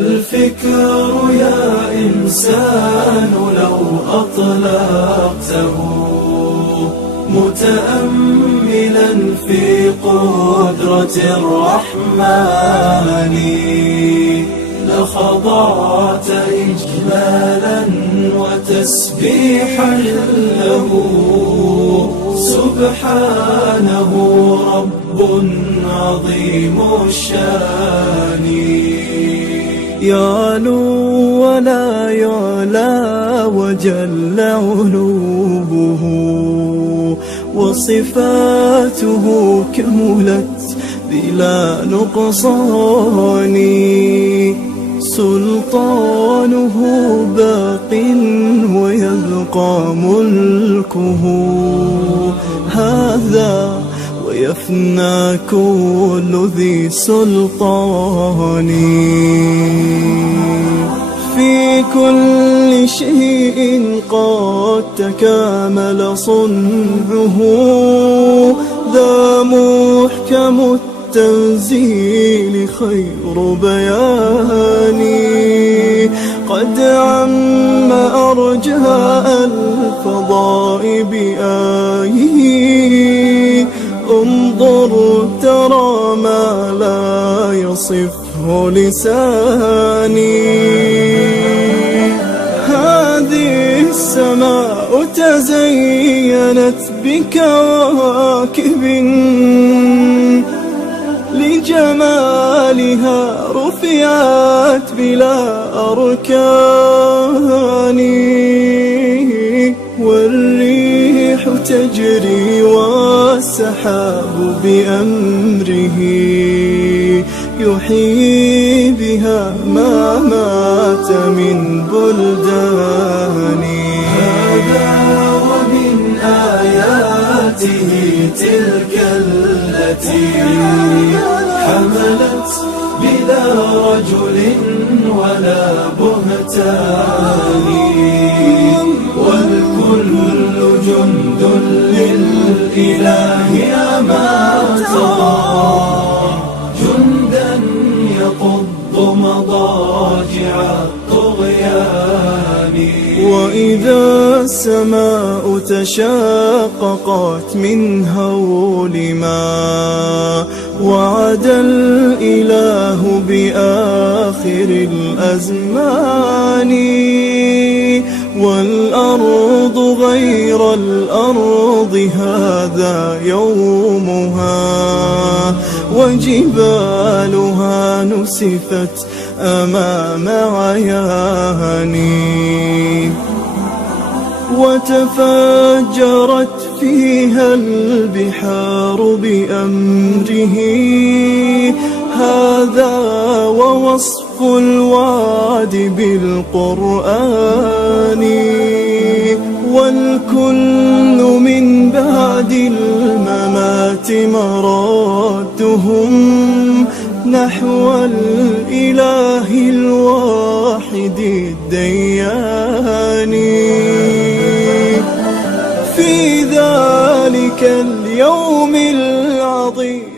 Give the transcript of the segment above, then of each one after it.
الفكر يا إنسان لو أطلقته متأملا في قدرة الرحمن لخضعت إجلالا وتسبيحا له سبحانه رب عظيم الشان يعلو ولا يعلى وجل علوه وصفاته كملت بلا نقصان سلطانه باق ويبقى ملكه هذا ويفنى كل ذي سلطان في كل شيء قد تكامل صنعه ذا محكم التنزيل خير بيان قد عم أرجاء الفضاء بآيه انظر ترى ما لا يصفه لساني هذه السماء تزينت بكواكب لجمالها رفعت بلا أركان والريح تجري والسحاب بأمره يحيي بها ما مات من بلدان هذا ومن آياته تلك التي حملت بلا رجل ولا بهتان والكل جند للإله أما ترى جندا يقض مضاجع الطغيان وإذا السماء تشاققت من هول ما وعد الإله بآخر الأزمان والأرض غير الأرض هذا يومها وجبالها نسفت أمام عياني وتفجرت فيها البحار بأمره هذا ووصف الوعد بالقرآن والكل من بعد الممات مرادهم نحو الإله الواحد الديان في ذلك اليوم العظيم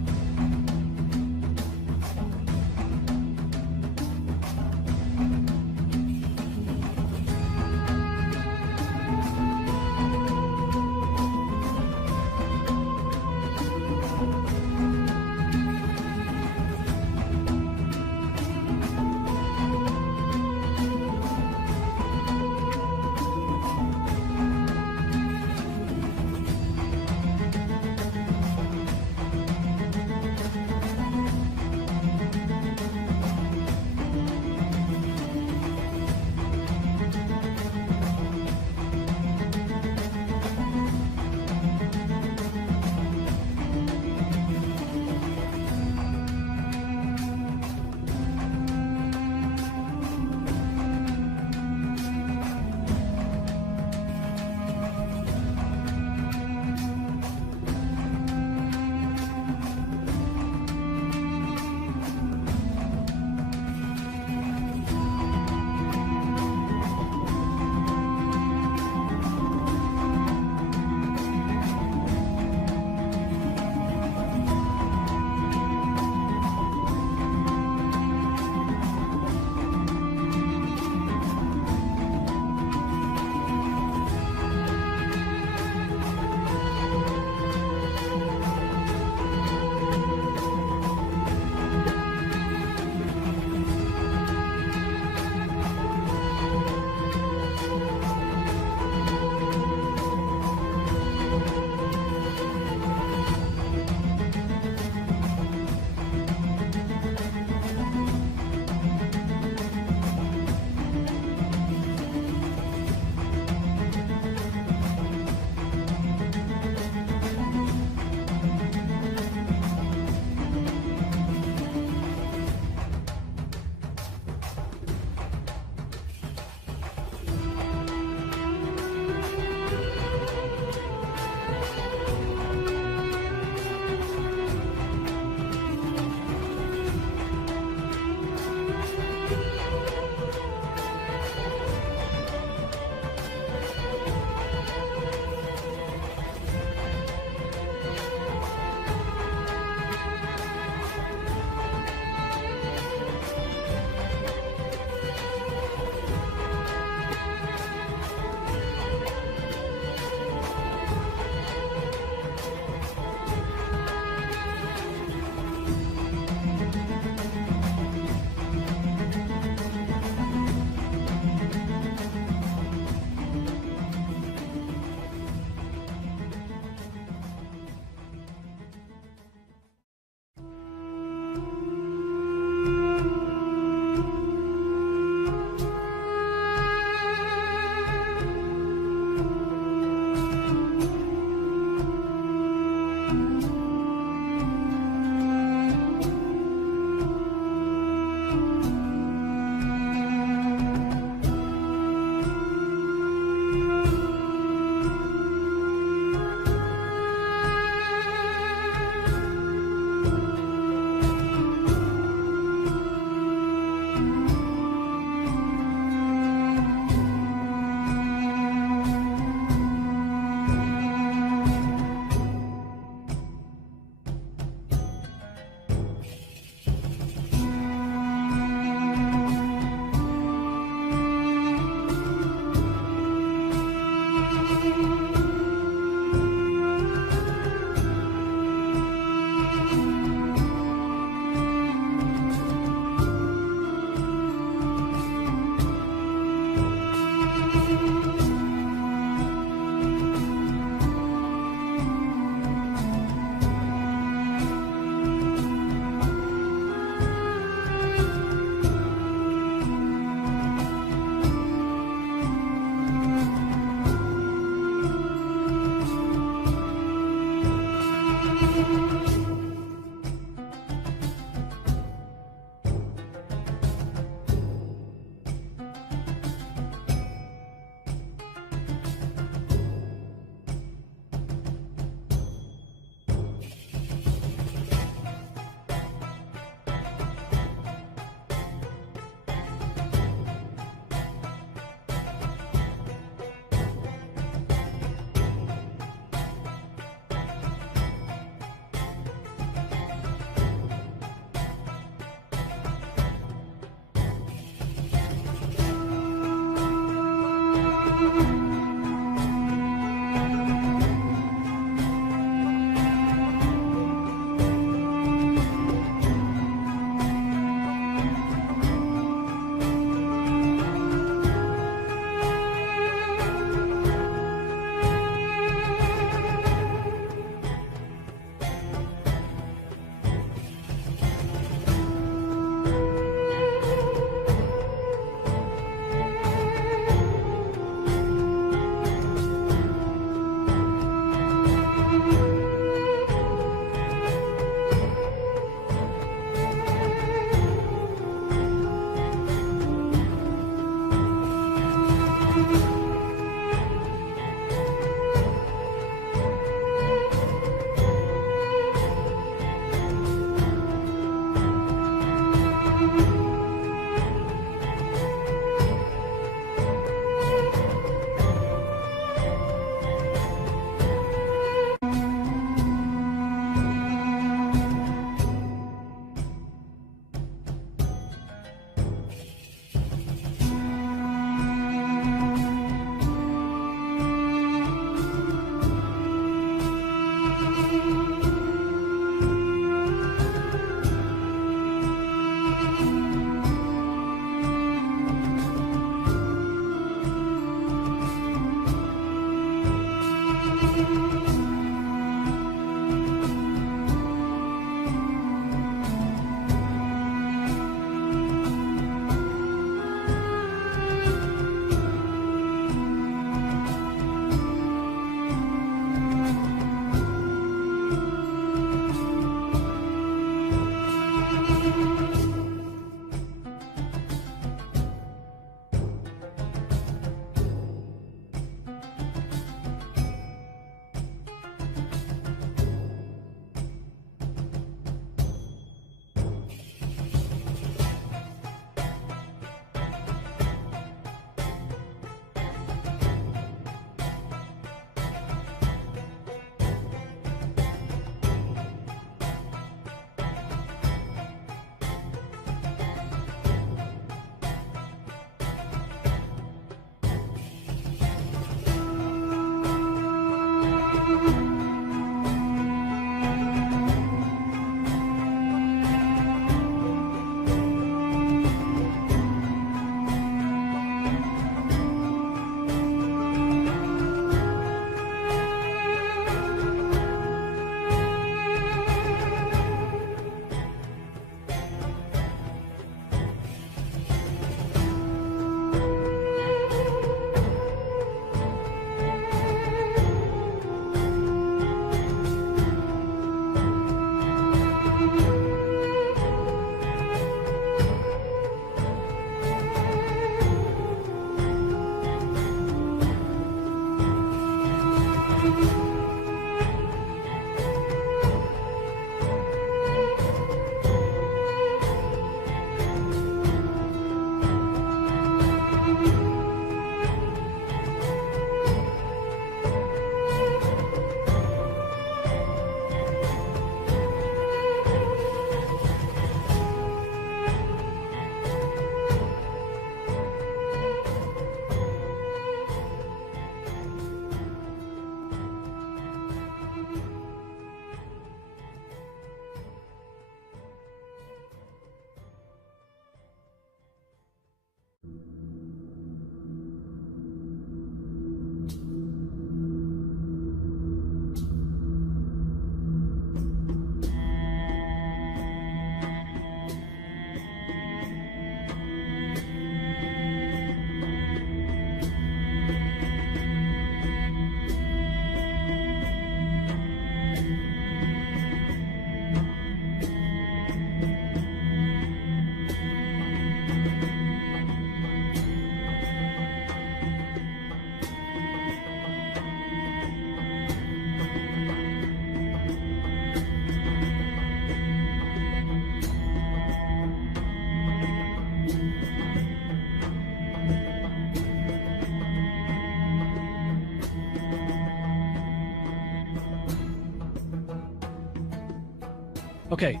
Okay.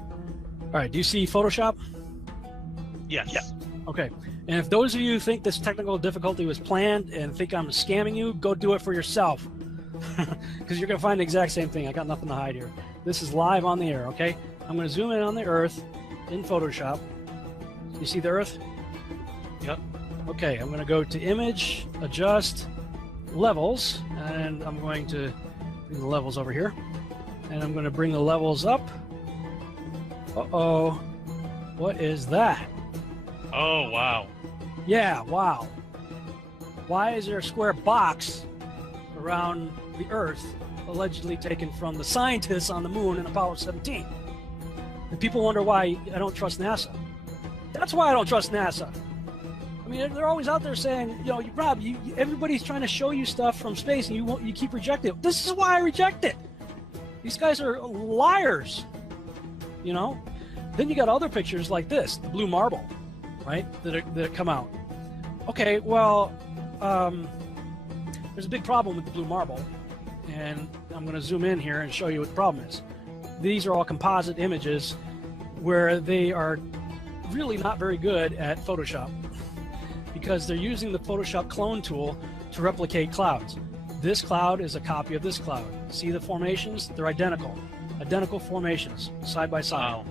All right. Do you see Photoshop? Yes. Yeah. Okay. And if those of you think this technical difficulty was planned and think I'm scamming you, go do it for yourself. Because you're going to find the exact same thing. I got nothing to hide here. This is live on the air, okay? I'm going to zoom in on the Earth in Photoshop. You see the Earth? Yep. Okay, I'm going to go to Image, Adjust, Levels, and I'm going to bring the levels over here. And I'm going to bring the levels up. Uh-oh. What is that? Oh, wow. Yeah, wow. Why is there a square box around the Earth allegedly taken from the scientists on the moon in Apollo 17? And people wonder why I don't trust NASA. That's why I don't trust NASA. I mean, they're always out there saying, you know, Rob, everybody's trying to show you stuff from space and you keep rejecting it. This is why I reject it. These guys are liars, you know? Then you got other pictures like this, the blue marble, right, that come out. Okay, well, there's a big problem with the blue marble, and I'm going to zoom in here and show you what the problem is. These are all composite images where they are really not very good at Photoshop because they're using the Photoshop clone tool to replicate clouds. This cloud is a copy of this cloud. See the formations? They're identical. Identical formations, side by side. Wow.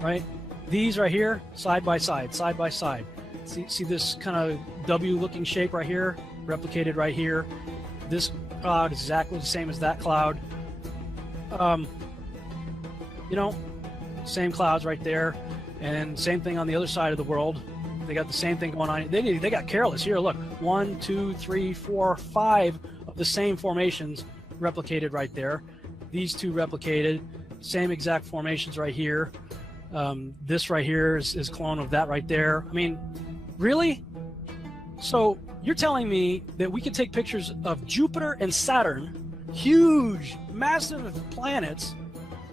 Right? These right here, side by side, side by side. See this kind of W-looking shape right here, replicated right here. This cloud is exactly the same as that cloud. You know, same clouds right there, and same thing on the other side of the world. They got the same thing going on. They got careless. Here, look, 1, 2, 3, 4, 5 of the same formations replicated right there. These two replicated, same exact formations right here. This right here is clone of that right there. I mean, really? So you're telling me that we could take pictures of Jupiter and Saturn, huge, massive planets,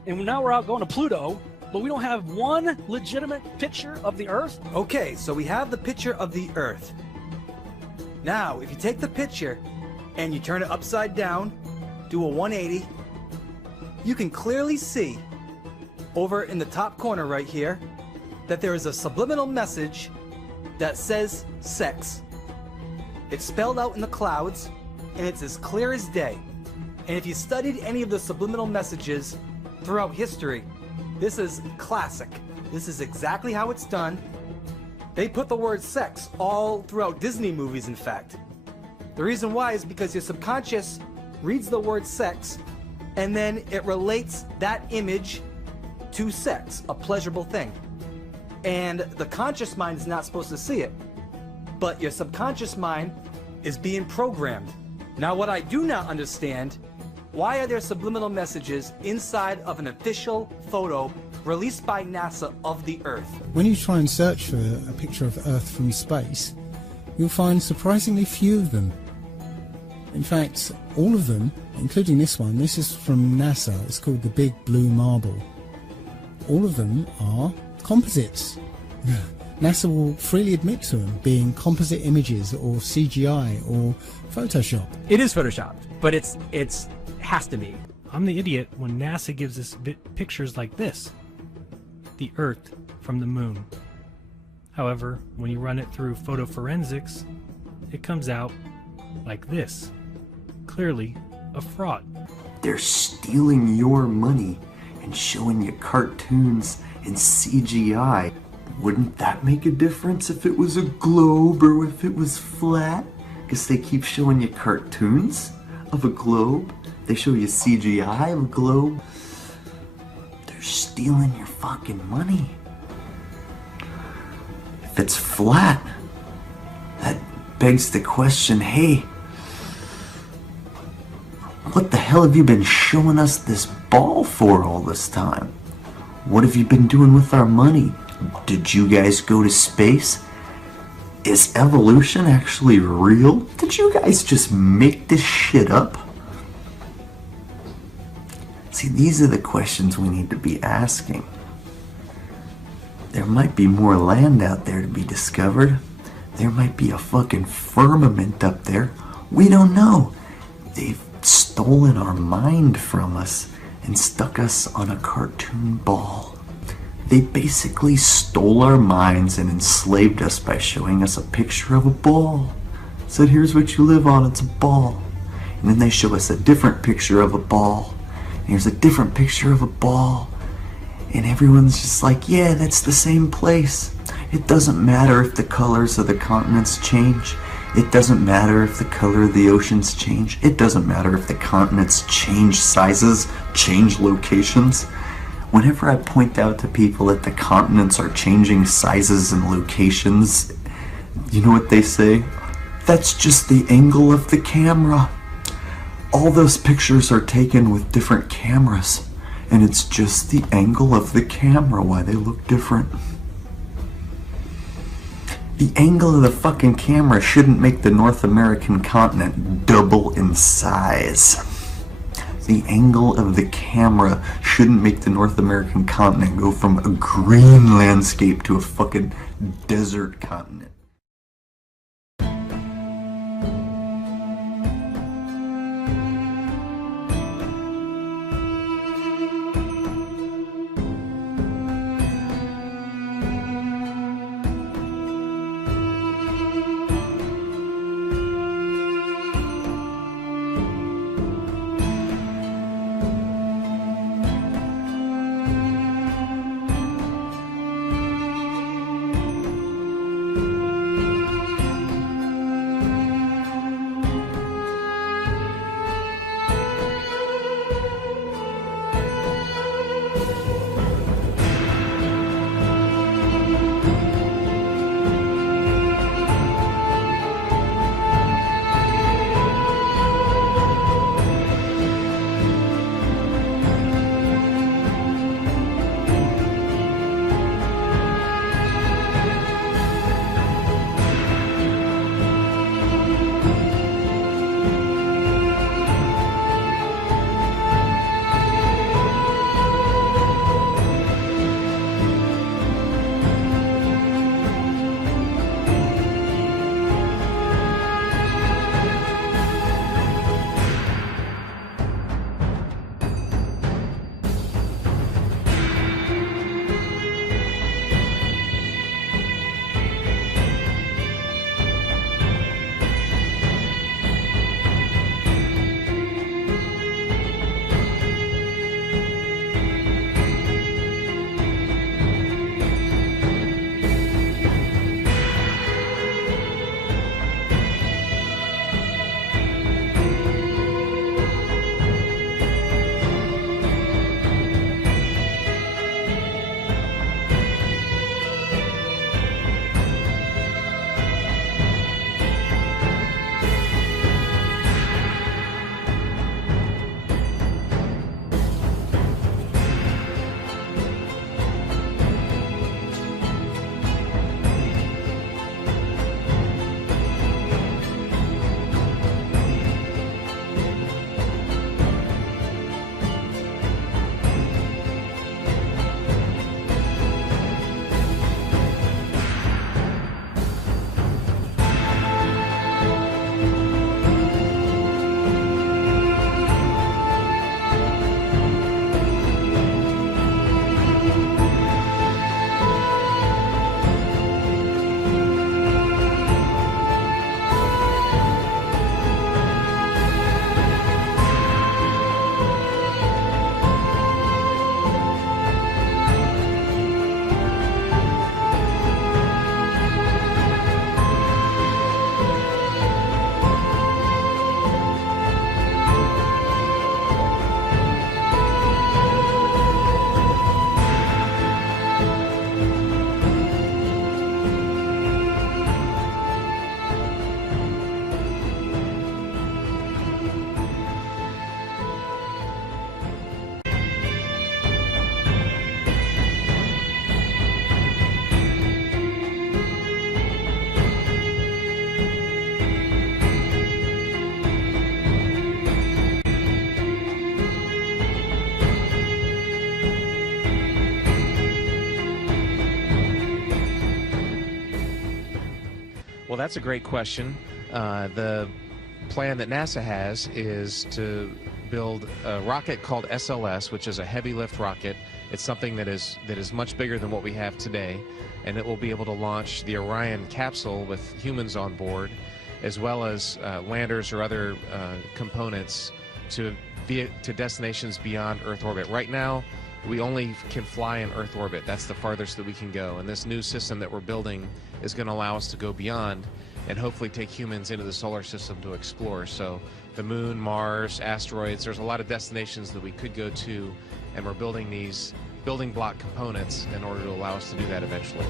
and now we're out going to Pluto, but we don't have one legitimate picture of the Earth? Okay, so we have the picture of the Earth. Now, if you take the picture and you turn it upside down, do a 180, you can clearly see over in the top corner right here that there is a subliminal message that says sex. It's spelled out in the clouds and it's as clear as day. And if you studied any of the subliminal messages throughout history, this is classic. This is exactly how it's done. They put the word sex all throughout Disney movies, in fact. The reason why is because your subconscious reads the word sex and then it relates that image to sex, a pleasurable thing. And the conscious mind is not supposed to see it, but your subconscious mind is being programmed. Now, what I do not understand, why are there subliminal messages inside of an official photo released by NASA of the Earth? When you try and search for a picture of Earth from space, you'll find surprisingly few of them. In fact, all of them, including this one, this is from NASA, it's called the Big Blue Marble. All of them are composites. NASA will freely admit to them being composite images or CGI or Photoshop. It is Photoshopped, but it's has to be. I'm the idiot when NASA gives us pictures like this. The Earth from the moon. However, when you run it through photo forensics, it comes out like this. Clearly a fraud. They're stealing your money and showing you cartoons and CGI. Wouldn't that make a difference if it was a globe or if it was flat? Because they keep showing you cartoons of a globe. They show you CGI of a globe. They're stealing your fucking money. If it's flat, that begs the question, hey, what the hell have you been showing us this ball for all this time? What have you been doing with our money? Did you guys go to space? Is evolution actually real? Did you guys just make this shit up? See, these are the questions we need to be asking. There might be more land out there to be discovered. There might be a fucking firmament up there. We don't know. They've stolen our mind from us, and stuck us on a cartoon ball. They basically stole our minds and enslaved us by showing us a picture of a ball. Said, here's what you live on, it's a ball. And then they show us a different picture of a ball. And here's a different picture of a ball. And everyone's just like, yeah, that's the same place. It doesn't matter if the colors of the continents change. It doesn't matter if the color of the oceans change. It doesn't matter if the continents change sizes, change locations. Whenever I point out to people that the continents are changing sizes and locations, you know what they say? That's just the angle of the camera. All those pictures are taken with different cameras, and it's just the angle of the camera why they look different. The angle of the fucking camera shouldn't make the North American continent double in size. The angle of the camera shouldn't make the North American continent go from a green landscape to a fucking desert continent. Well, that's a great question. The plan that NASA has is to build a rocket called SLS, which is a heavy lift rocket. It's something that is much bigger than what we have today, and it will be able to launch the Orion capsule with humans on board, as well as landers or other components to destinations beyond Earth orbit. Right now, we only can fly in Earth orbit. That's the farthest that we can go. And this new system that we're building is going to allow us to go beyond and hopefully take humans into the solar system to explore. So the moon, Mars, asteroids, there's a lot of destinations that we could go to, and we're building these building block components in order to allow us to do that eventually.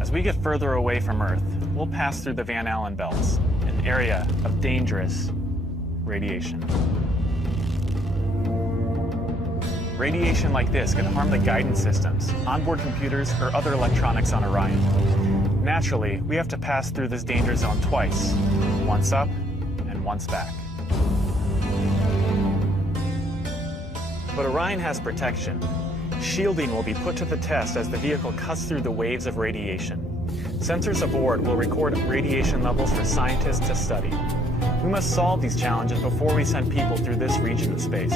As we get further away from Earth, we'll pass through the Van Allen belts, an area of dangerous radiation. Radiation like this can harm the guidance systems, onboard computers, or other electronics on Orion. Naturally, we have to pass through this danger zone twice, once up and once back. But Orion has protection. Shielding will be put to the test as the vehicle cuts through the waves of radiation. Sensors aboard will record radiation levels for scientists to study. We must solve these challenges before we send people through this region of space.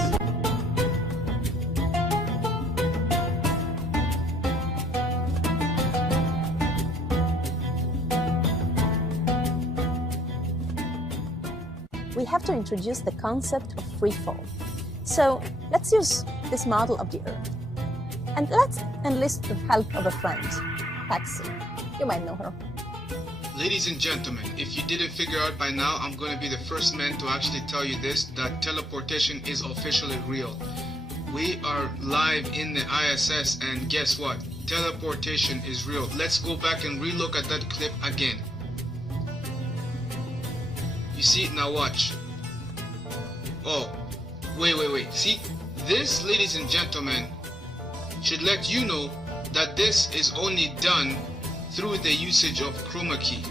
We have to introduce the concept of free fall. So let's use this model of the Earth. And let's enlist the help of a friend, Taxi. You might know her. Ladies and gentlemen, if you didn't figure out by now, I'm going to be the first man to actually tell you this, that teleportation is officially real. We are live in the ISS, and guess what? Teleportation is real. Let's go back and relook at that clip again. You see it now, watch. Oh, wait. See, this, ladies and gentlemen, should let you know that this is only done through the usage of chroma key.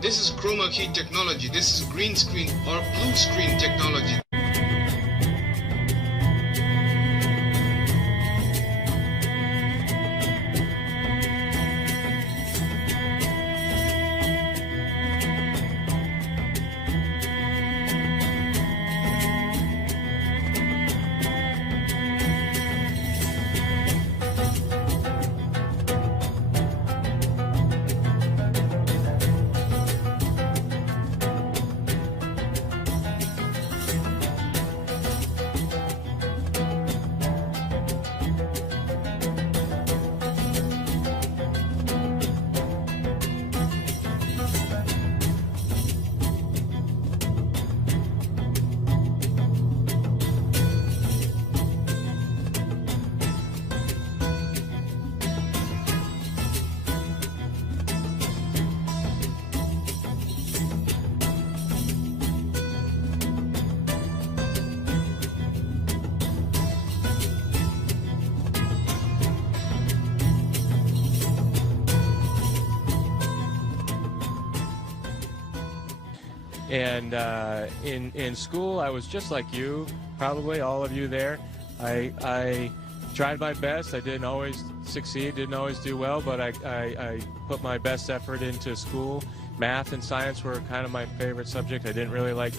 This is chroma key technology. This is green screen or blue screen technology. And in school, I was just like you, probably all of you there. I tried my best. I didn't always succeed, didn't always do well, but I put my best effort into school. Math and science were kind of my favorite subject. I didn't really like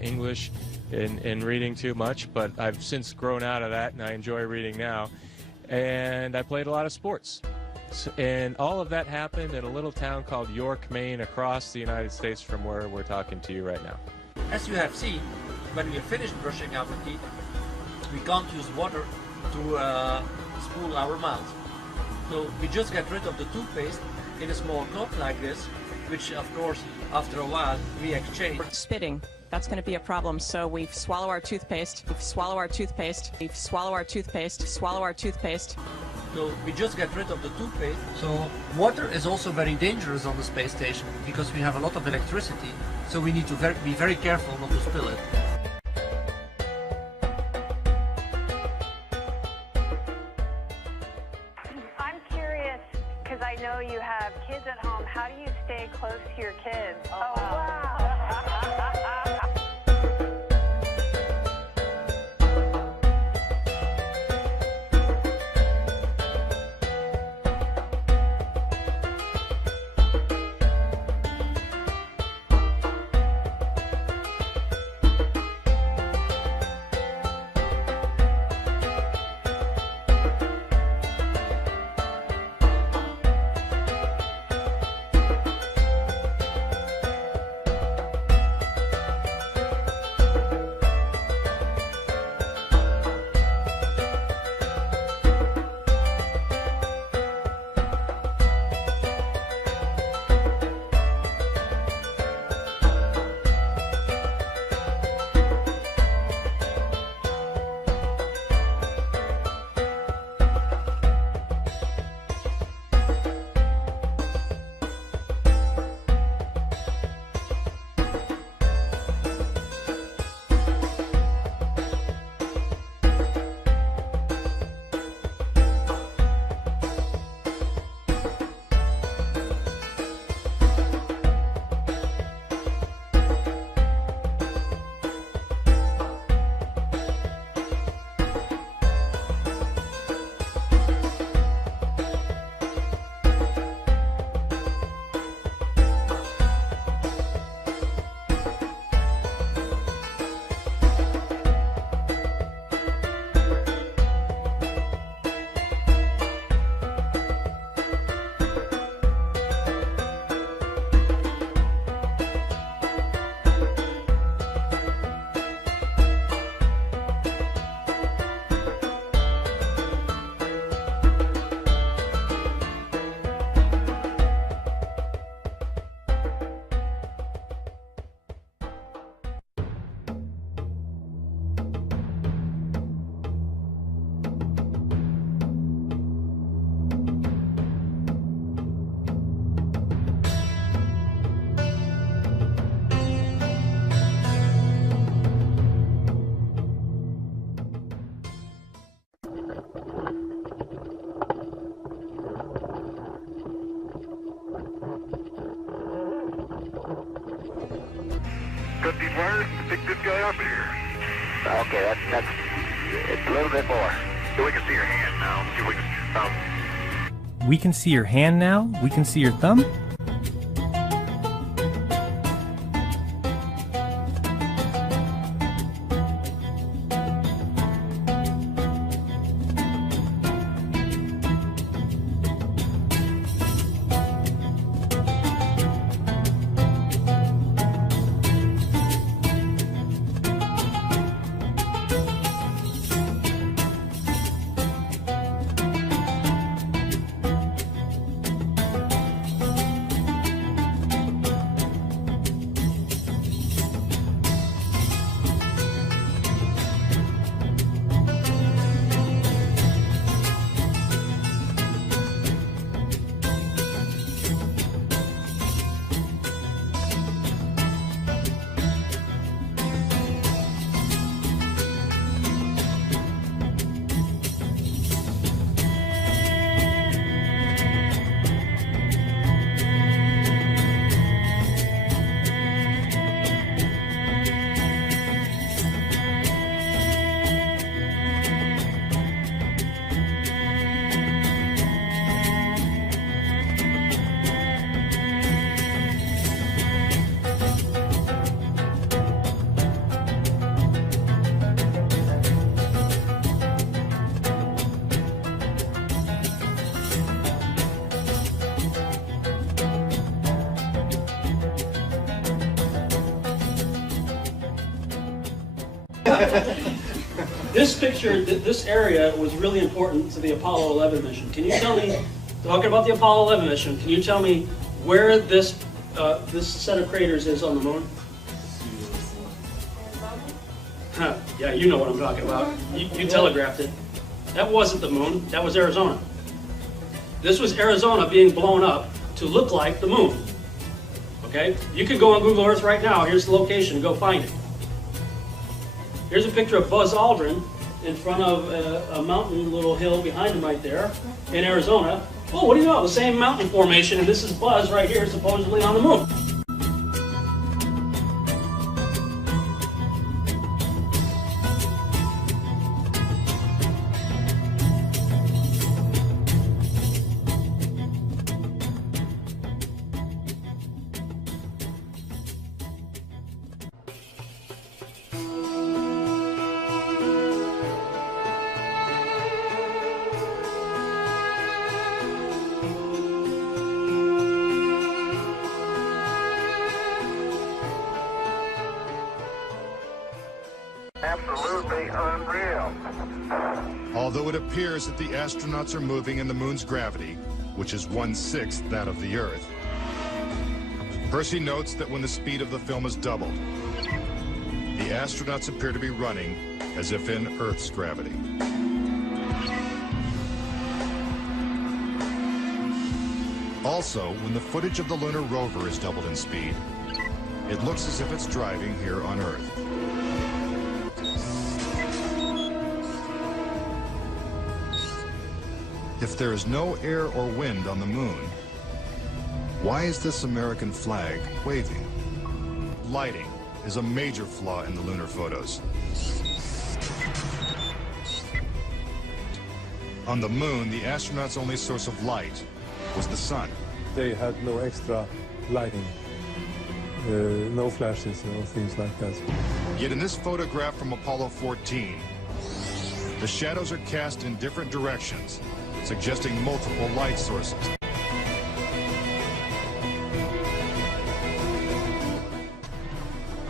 English and reading too much, but I've since grown out of that, and I enjoy reading now. And I played a lot of sports. And all of that happened in a little town called York, Maine, across the United States from where we're talking to you right now. As you have seen, when we are finished brushing our teeth, we can't use water to spool our mouth. So we just get rid of the toothpaste in a small cup like this, which of course, after a while, we exchange. Spitting. That's going to be a problem. So we swallow our toothpaste, we swallow our toothpaste, we swallow our toothpaste, swallow our toothpaste. So we just get rid of the toothpaste. So water is also very dangerous on the space station because we have a lot of electricity. So we need to be very careful not to spill it. I'm curious, because I know you have kids at home, how do you stay close to your kids? Oh, wow. Cut these wires to pick this guy up here. Okay, that's it's a little bit more. So we can see your hand now. See if we can see your thumb. We can see your hand now? We can see your thumb? This picture, this area was really important to the Apollo 11 mission. Can you tell me, talking about the Apollo 11 mission, can you tell me where this this set of craters is on the moon? Yeah, you know what I'm talking about. You telegraphed it. That wasn't the moon, that was Arizona. This was Arizona being blown up to look like the moon. Okay? You could go on Google Earth right now. Here's the location. Go find it. Here's a picture of Buzz Aldrin in front of a mountain, little hill behind him right there in Arizona. Oh, what do you know? The same mountain formation, and this is Buzz right here, supposedly on the moon. Absolutely unreal. Although it appears that the astronauts are moving in the moon's gravity, which is 1/6 that of the Earth, Percy notes that when the speed of the film is doubled, the astronauts appear to be running as if in Earth's gravity. Also, when the footage of the lunar rover is doubled in speed, it looks as if it's driving here on Earth. If there is no air or wind on the moon, why is this American flag waving? Lighting is a major flaw in the lunar photos. On the moon, the astronauts' only source of light was the sun. They had no extra lighting, no flashes or things like that. Yet in this photograph from Apollo 14, the shadows are cast in different directions, suggesting multiple light sources.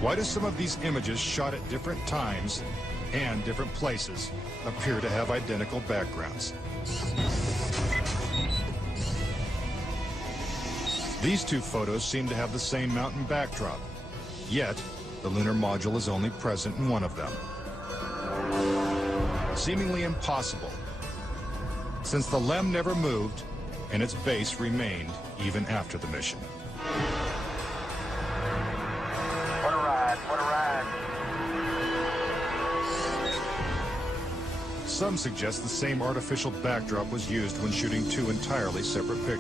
Why do some of these images shot at different times and different places appear to have identical backgrounds? These two photos seem to have the same mountain backdrop, yet the lunar module is only present in one of them. Seemingly impossible, since the LEM never moved and its base remained even after the mission. What a ride, what a ride. Some suggest the same artificial backdrop was used when shooting two entirely separate pictures.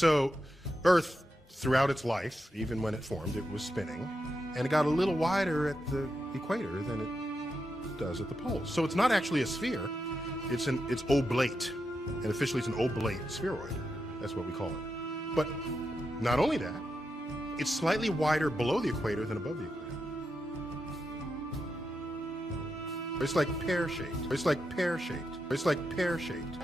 So Earth, throughout its life, even when it formed, it was spinning, and it got a little wider at the equator than it does at the poles. So it's not actually a sphere, it's oblate, and officially it's an oblate spheroid. That's what we call it. But not only that, it's slightly wider below the equator than above the equator. It's like pear-shaped. It's like pear-shaped. It's like pear-shaped.